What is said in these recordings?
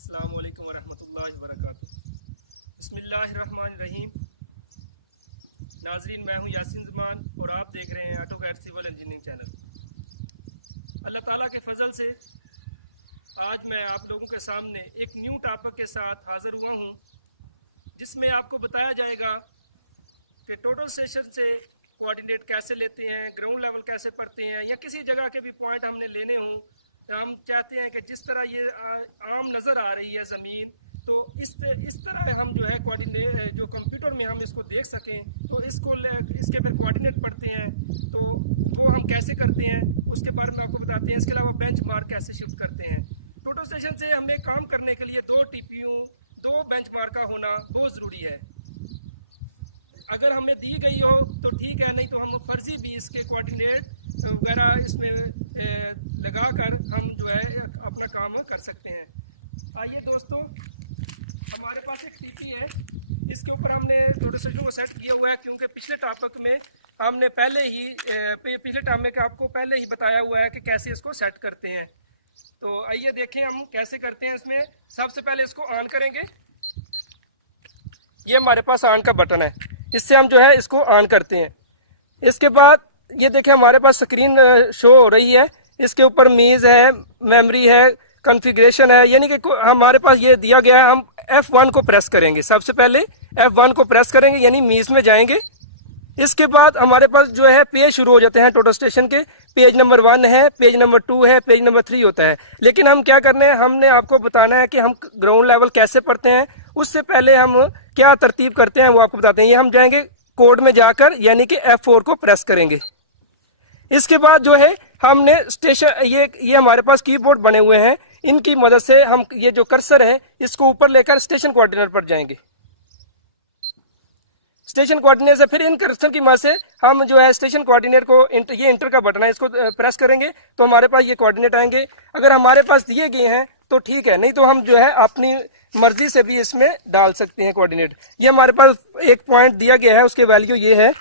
अस्सलाम वालेकुम वरहमतुल्लाहि वबरकातुहू। बिस्मिल्लाहिर्रहमानिर्रहीम। नाजरीन, मैं हूं यासीन ज़मान और आप देख रहे हैं ऑटोकैड सिविल इंजीनियरिंग चैनल। अल्लाह ताला के फजल से आज मैं आप लोगों के सामने एक न्यू टॉपिक के साथ हाज़िर हुआ हूं, जिसमें आपको बताया जाएगा कि टोटल सेशन से कोऑर्डिनेट कैसे लेते हैं, ग्राउंड लेवल कैसे पढ़ते हैं, या किसी जगह के भी पॉइंट हमने लेने हों तो हम चाहते हैं कि जिस तरह ये आम नज़र आ रही है ज़मीन, तो इस तरह हम जो है कोऑर्डिनेट जो कंप्यूटर में हम इसको देख सकें, तो इसके फिर कोऑर्डिनेट पढ़ते हैं तो वो हम कैसे करते हैं उसके बारे में आपको बताते हैं। इसके अलावा बेंच मार्क कैसे शिफ्ट करते हैं। टोटल स्टेशन से हमें काम करने के लिए 2 TPU 2 बेंच मार्क का होना बहुत ज़रूरी है। अगर हमें दी गई हो तो ठीक है, नहीं तो हम फर्जी भी इसके कोऑर्डिनेट वगैरह इसमें लगा कर हम जो है अपना काम कर सकते हैं। आइए दोस्तों, हमारे पास एक टीपी है, इसके ऊपर हमने टोटल स्टेशन को सेट किया हुआ है, क्योंकि पिछले टॉपिक में हमने पिछले टॉपिक में आपको पहले ही बताया हुआ है कि कैसे इसको सेट करते हैं। तो आइए देखें हम कैसे करते हैं। इसमें सबसे पहले इसको ऑन करेंगे। ये हमारे पास ऑन का बटन है, इससे हम जो है इसको ऑन करते हैं। इसके बाद ये देखें हमारे पास स्क्रीन शो हो रही है, इसके ऊपर मीज़ है, मेमोरी है, कॉन्फ़िगरेशन है, यानी कि हमारे पास ये दिया गया है। हम F1 को प्रेस करेंगे, सबसे पहले F1 को प्रेस करेंगे यानी मीज़ में जाएंगे। इसके बाद हमारे पास जो है पेज शुरू हो जाते हैं टोटल स्टेशन के। पेज नंबर 1 है, पेज नंबर 2 है, पेज नंबर 3 होता है। लेकिन हम क्या करने हैं, हमने आपको बताना है कि हम ग्राउंड लेवल कैसे पढ़ते हैं। उससे पहले हम क्या तरतीब करते हैं वो आपको बताते हैं। ये हम जाएंगे कोड में जाकर, यानी कि F4 को प्रेस करेंगे। इसके बाद जो है हमने स्टेशन ये हमारे पास कीबोर्ड बने हुए हैं, इनकी मदद से हम ये जो कर्सर है इसको ऊपर लेकर स्टेशन कोऑर्डिनेटर पर जाएंगे। स्टेशन कोऑर्डिनेटर से फिर इन कर्सर की मदद से हम जो है स्टेशन कोऑर्डिनेटर को ये इंटर का बटन है, इसको प्रेस करेंगे तो हमारे पास ये कोऑर्डिनेट आएंगे। अगर हमारे पास दिए गए हैं तो ठीक है, नहीं तो हम जो है अपनी मर्जी से भी इसमें डाल सकते हैं कोऑर्डिनेट। ये हमारे पास एक पॉइंट दिया गया है, उसके वैल्यू ये है।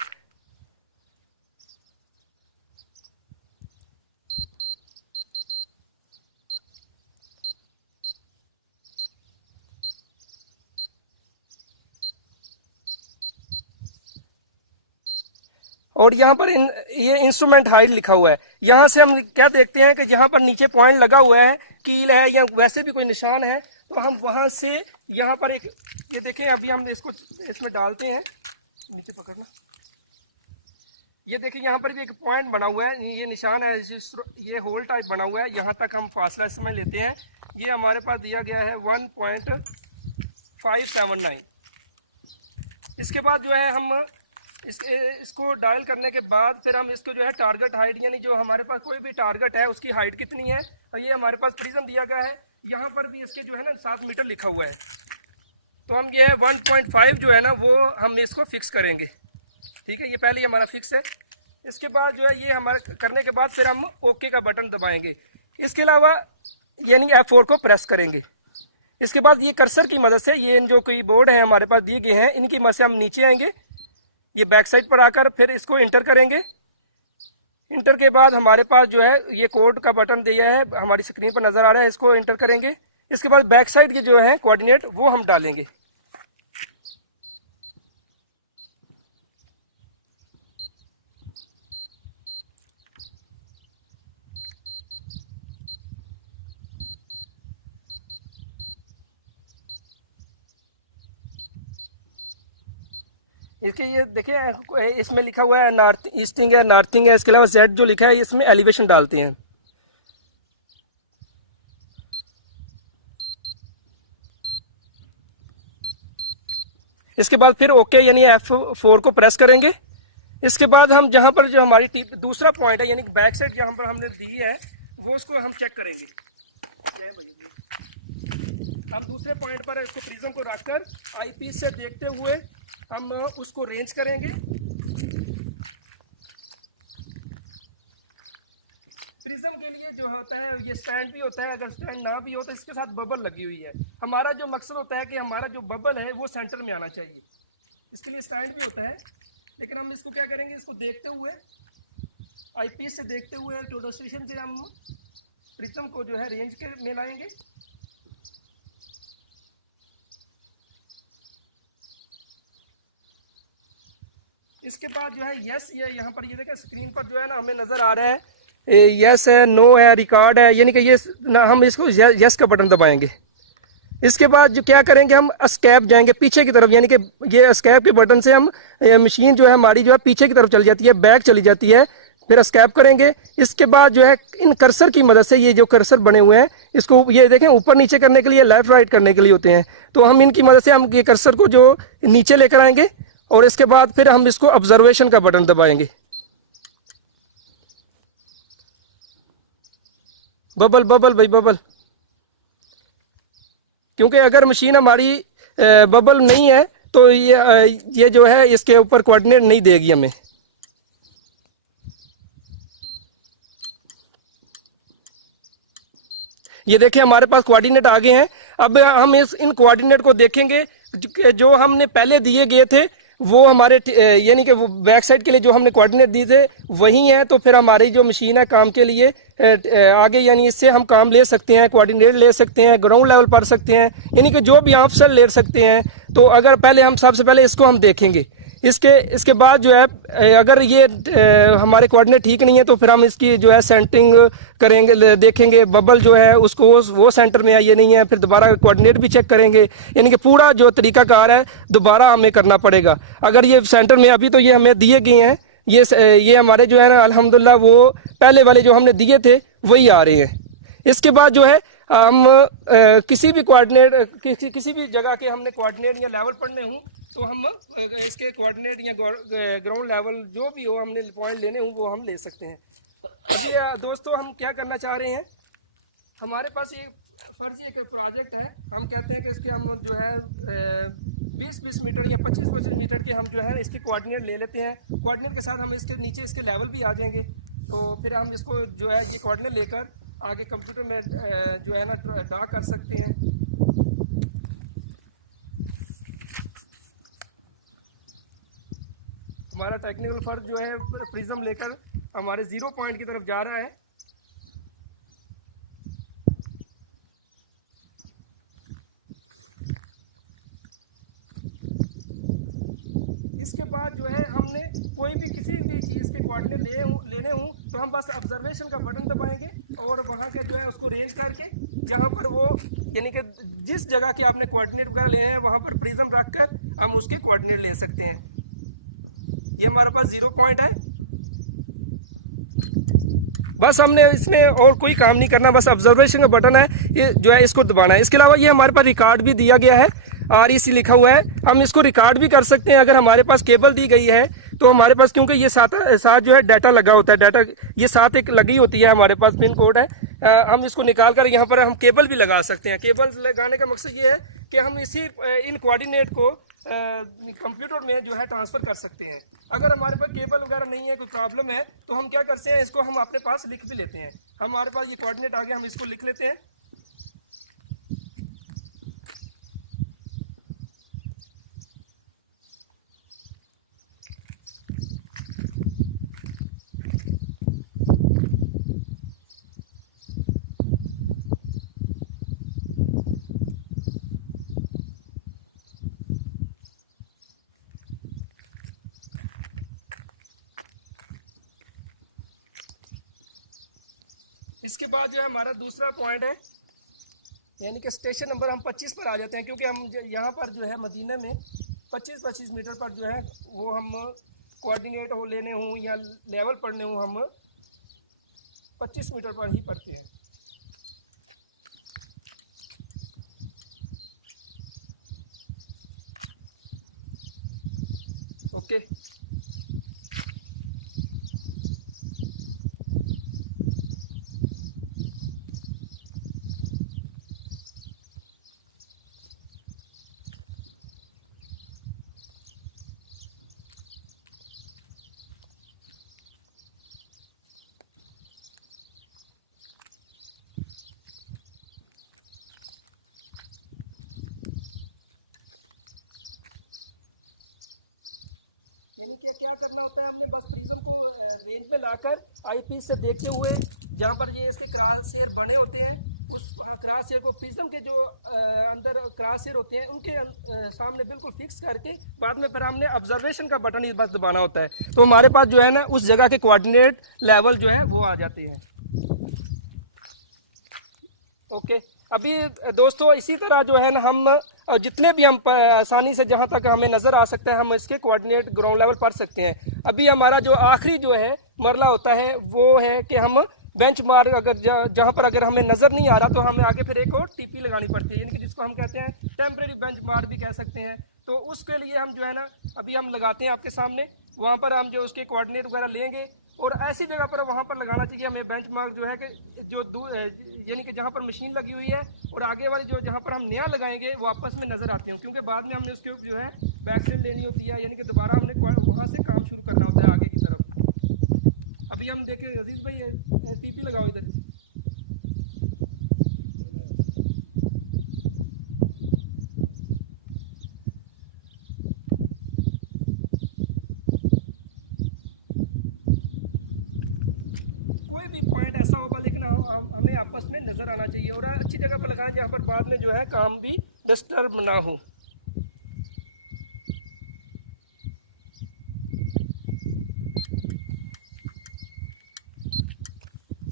और यहाँ पर ये इंस्ट्रूमेंट हाइट लिखा हुआ है। यहाँ से हम क्या देखते हैं कि यहाँ पर नीचे पॉइंट लगा हुआ है, कील है या वैसे भी कोई निशान है, तो हम वहां से यहाँ पर एक ये देखें, अभी हम इसको इसमें डालते हैं, नीचे पकड़ना। ये देखिए यहाँ पर भी एक पॉइंट बना हुआ है, ये निशान है, ये होल टाइप बना हुआ है। यहाँ तक हम फासला इसमें लेते हैं। ये हमारे पास दिया गया है 1.579। इसके बाद जो है हम इसको डायल करने के बाद फिर हम इसको जो है टारगेट हाइट, यानी जो हमारे पास कोई भी टारगेट है उसकी हाइट कितनी है, और ये हमारे पास प्रिज्म दिया गया है। यहाँ पर भी इसके जो है ना 7 मीटर लिखा हुआ है, तो हम ये 1.5 जो है ना वो हम इसको फिक्स करेंगे। ठीक है, ये पहले ही हमारा फिक्स है। इसके बाद जो है ये हमारा करने के बाद फिर हम ओके का बटन दबाएंगे। इसके अलावा यानी F4 को प्रेस करेंगे। इसके बाद ये कर्सर की मदद से ये जो कीबोर्ड है हमारे पास दिए गए हैं, इनकी मदद से हम नीचे आएंगे, ये बैक साइड पर आकर फिर इसको इंटर करेंगे। इंटर के बाद हमारे पास जो है ये कोड का बटन दिया है, हमारी स्क्रीन पर नजर आ रहा है, इसको इंटर करेंगे। इसके बाद बैक साइड के जो है कोऑर्डिनेट वो हम डालेंगे। इसके ये देखिए इसमें लिखा हुआ है नॉर्थ ईस्टिंग है, नॉर्थिंग है। इसके अलावा जेड जो लिखा है इसमें एलिवेशन डालते हैं। इसके बाद फिर ओके यानी F4 को प्रेस करेंगे। इसके बाद हम जहां पर जो हमारी दूसरा पॉइंट है यानी बैक साइड जहां पर हमने दी है वो उसको हम चेक करेंगे। हम दूसरे पॉइंट पर इसको प्रिज्म को रखकर आईपीस से देखते हुए हम उसको रेंज करेंगे। प्रिज्म के लिए जो होता है ये स्टैंड भी होता है, अगर स्टैंड ना भी हो तो इसके साथ बबल लगी हुई है। हमारा जो मकसद होता है कि हमारा जो बबल है वो सेंटर में आना चाहिए, इसके लिए स्टैंड भी होता है। लेकिन हम इसको क्या करेंगे, इसको देखते हुए आईपीस से देखते हुए टोटल स्टेशन से हम प्रिज्म को जो है रेंज के में लाएंगे। इसके बाद जो है यस, ये यहाँ पर ये देखें स्क्रीन पर जो है ना हमें नजर आ रहा है यस है, नो है, रिकॉर्ड है, यानी कि ये ना हम इसको यस का बटन दबाएंगे। इसके बाद जो क्या करेंगे, हम एस्केप जाएंगे पीछे की तरफ, यानी कि ये एस्केप के बटन से हम मशीन जो है हमारी जो है पीछे की तरफ चली जाती है, बैक चली जाती है, फिर एस्केप करेंगे। इसके बाद जो है इन कर्सर की मदद से, ये जो कर्सर बने हुए हैं इसको ये देखें ऊपर नीचे करने के लिए, लेफ्ट राइट करने के लिए होते हैं, तो हम इनकी मदद से हम ये कर्सर को जो नीचे लेकर आएंगे और इसके बाद फिर हम इसको ऑब्जर्वेशन का बटन दबाएंगे। बबल बबल भाई बबल, क्योंकि अगर मशीन हमारी बबल नहीं है तो ये जो है इसके ऊपर कोऑर्डिनेट नहीं देगी हमें। ये देखिए हमारे पास कोऑर्डिनेट आ गए हैं। अब हम इन कोऑर्डिनेट को देखेंगे, जो हमने पहले दिए गए थे वो हमारे यानी कि वो बैक साइड के लिए जो हमने कोऑर्डिनेट दिए थे वही हैं, तो फिर हमारी जो मशीन है काम के लिए आगे यानी इससे हम काम ले सकते हैं, कोऑर्डिनेट ले सकते हैं, ग्राउंड लेवल पढ़ सकते हैं, यानी कि जो भी ऑप्शन ले सकते हैं। तो अगर पहले हम सबसे पहले इसको हम देखेंगे, इसके बाद जो है अगर ये हमारे कोऑर्डिनेट ठीक नहीं है तो फिर हम इसकी जो है सेंटरिंग करेंगे, देखेंगे बबल जो है उसको वो सेंटर में है ये नहीं है, फिर दोबारा कोऑर्डिनेट भी चेक करेंगे, यानी कि पूरा जो तरीकाकार है दोबारा हमें करना पड़ेगा। अगर ये सेंटर में अभी तो ये हमें दिए गए हैं, ये हमारे जो है ना अल्हम्दुलिल्लाह वो पहले वाले जो हमने दिए थे वही आ रहे हैं। इसके बाद जो है हम किसी भी कोऑर्डिनेट किसी भी जगह के हमने कोऑर्डिनेट या लेवल पढ़ने हों तो हम इसके कोऑर्डिनेट या ग्राउंड लेवल जो भी हो हमने पॉइंट लेने हों वो हम ले सकते हैं। अभी दोस्तों हम क्या करना चाह रहे हैं, हमारे पास ये फर्जी एक प्रोजेक्ट है, हम कहते हैं कि इसके हम जो है 20-20 मीटर या 25-25 मीटर के हम जो है इसके कोऑर्डिनेट ले लेते हैं। कोऑर्डिनेट के साथ हम इसके नीचे इसके लेवल भी आ जाएंगे, तो फिर हम इसको जो है ये कोऑर्डिनेट लेकर आगे कंप्यूटर में जो है ना ड्रा कर सकते हैं। हमारा टेक्निकल फर्ज जो है प्रिज्म लेकर हमारे 0 पॉइंट की तरफ जा रहा है। इसके बाद जो है हमने कोई भी किसी भी चीज़ के कोऑर्डिनेट लेने हों तो हम बस ऑब्जर्वेशन का बटन दबाएंगे और वहाँ के जो है उसको रेंज करके जहाँ पर वो यानी कि जिस जगह के आपने कोऑर्डिनेट वगैरह लेने हैं वहाँ पर प्रिज्म रखकर हम उसके कोऑर्डिनेट ले सकते हैं। ये हमारे पास 0 पॉइंट है, बस हमने इसमें और कोई काम नहीं करना, बस ऑब्जर्वेशन का बटन है ये जो है इसको दबाना है। इसके अलावा ये हमारे पास रिकॉर्ड भी दिया गया है, REC लिखा हुआ है, हम इसको रिकॉर्ड भी कर सकते हैं। अगर हमारे पास केबल दी गई है तो हमारे पास क्योंकि ये साथ जो है डाटा लगा होता है, डाटा ये साथ एक लगी होती है, हमारे पास पिन कोड है, हम इसको निकाल कर यहाँ पर हम केबल भी लगा सकते हैं। केबल लगाने का मकसद ये है कि हम इन कोऑर्डिनेट को कंप्यूटर में जो है ट्रांसफ़र कर सकते हैं। अगर हमारे पास केबल वगैरह नहीं है, कोई प्रॉब्लम है, तो हम क्या करते हैं इसको हम अपने पास लिख भी लेते हैं। हमारे पास ये कोऑर्डिनेट आ गया, हम इसको लिख लेते हैं। इसके बाद जो है हमारा दूसरा पॉइंट है, यानी कि स्टेशन नंबर हम 25 पर आ जाते हैं, क्योंकि हम यहाँ पर जो है मदीने में 25-25 मीटर पर जो है वो हम कोऑर्डिनेट हो लेने हों या लेवल पढ़ने हों हम 25 मीटर पर ही पढ़ते हैं। ओके, क्या करना होता है, हमने बस प्रिज्म को रेंज में लाकर आईपीस से देखते हुए जहाँ पर ये इसके क्रॉस शेयर बने होते हैं उस क्रॉस हेयर को प्रिज्म के जो अंदर क्रॉस हेयर होते हैं उनके सामने बिल्कुल फिक्स करके बाद में फिर हमने ऑब्जर्वेशन का बटन ही बस दबाना होता है, तो हमारे पास जो है ना उस जगह के कोऑर्डिनेट लेवल जो है वो आ जाते हैं। ओके, अभी दोस्तों इसी तरह जो है ना हम जितने भी हम आसानी से जहां तक हमें नज़र आ सकता है हम इसके कोऑर्डिनेट ग्राउंड लेवल पढ़ सकते हैं। अभी हमारा जो आखिरी जो है मरला होता है वो है कि हम बेंच मार्क अगर जहां पर अगर हमें नज़र नहीं आ रहा तो हमें आगे फिर एक और टीपी लगानी पड़ती है, यानी कि जिसको हम कहते हैं टेम्परेरी बेंच मार्क भी कह सकते हैं। तो उसके लिए हम जो है ना अभी हम लगाते हैं आपके सामने, वहाँ पर हम जो उसके कोऑर्डिनेट वगैरह लेंगे और ऐसी जगह पर वहाँ पर लगाना चाहिए हमें बेंच मार्क जो है कि जो यानी कि जहाँ पर मशीन लगी हुई है और आगे वाली जो जहाँ पर हम नया लगाएंगे वो आपस में नज़र आते हैं, क्योंकि बाद में हमने उसके जो है बैक साइड लेनी होती है, यानी कि दोबारा हमने वहाँ से काम शुरू करना होता है आगे की तरफ। अभी हम देखें अजीज भाई टीपी लगाओ इधर। कोई भी पॉइंट ऐसा होगा लेकिन हमें आपस में नजर आना चाहिए और अच्छी जगह पर लगाना जहाँ पर बाद में जो है काम भी डिस्टर्ब ना हो।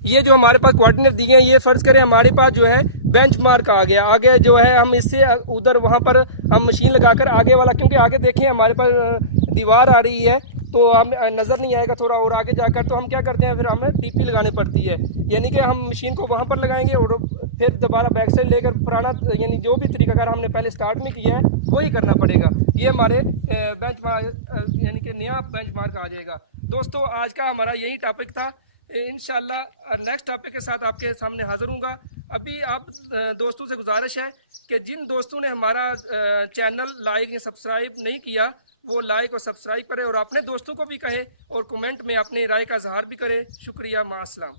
ये जो हमारे पास कोऑर्डिनेट दिए हैं ये फर्ज करें हमारे पास जो है बेंच मार्क आ गया, आगे जो है हम इससे उधर वहाँ पर हम मशीन लगाकर आगे वाला, क्योंकि आगे देखें हमारे पास दीवार आ रही है तो हम नज़र नहीं आएगा थोड़ा और आगे जाकर, तो हम क्या करते हैं फिर हमें टीपी लगानी पड़ती है, यानी कि हम मशीन को वहाँ पर लगाएंगे और फिर दोबारा बैक साइड लेकर पुराना यानी जो भी तरीका अगर हमने पहले स्टार्ट में किया है वही करना पड़ेगा। ये हमारे बेंच मार्क यानी कि नया बेंच मार्क आ जाएगा। दोस्तों आज का हमारा यही टॉपिक था, इंशाल्लाह नेक्स्ट टॉपिक के साथ आपके सामने हाजिर हूँगा। अभी आप दोस्तों से गुजारिश है कि जिन दोस्तों ने हमारा चैनल लाइक या सब्सक्राइब नहीं किया वो लाइक और सब्सक्राइब करें और अपने दोस्तों को भी कहे और कमेंट में अपनी राय का इजहार भी करें। शुक्रिया, माअस्सलाम।